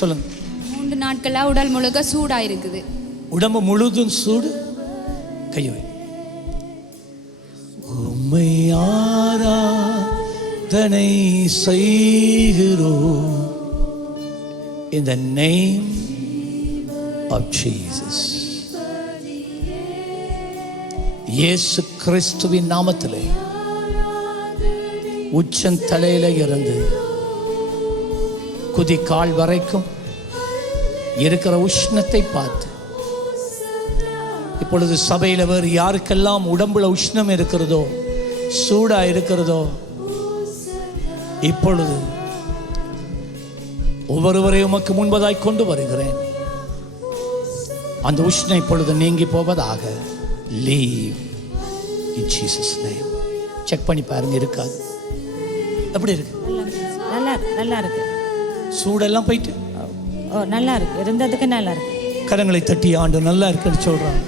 சொல்லுங்க. மூன்று நாட்களா உடல் முழுக்க சூடா இருக்குது உடம்பு முழுதும் சூடு. கையை உம்மை ஆராதனை செய்கிறோம். In the name of Jesus. இயேசு கிறிஸ்துவின் நாமத்திலே உச்சந்தலையில இருந்து குதிக்கால் வரைக்கும் இருக்கிற உஷ்ணத்தை பார்த்து. இப்பொழுது சபையில் வேறு யாருக்கெல்லாம் உடம்புல உஷ்ணம் இருக்கிறதோ சூடா இருக்கிறதோ இப்பொழுது ஒவ்வொருவரையும் உமக்கு முன்பதாய் கொண்டு வருகிறேன். அந்த உஷ்ணம் இப்பொழுது நீங்கி போவதாக. Leave in Jesus name check பண்ணி பாருங்க இருக்காது. எப்படி இருக்கு? நல்லா நல்லா இருக்கு. சூடெல்லாம் போயிட்டு. ஓ நல்லா இருக்கு இருந்ததுக்கு நல்லா இருக்கு கரங்களை தட்டி ஆண்டு நல்லா இருக்குன்னு சொல்கிறாங்க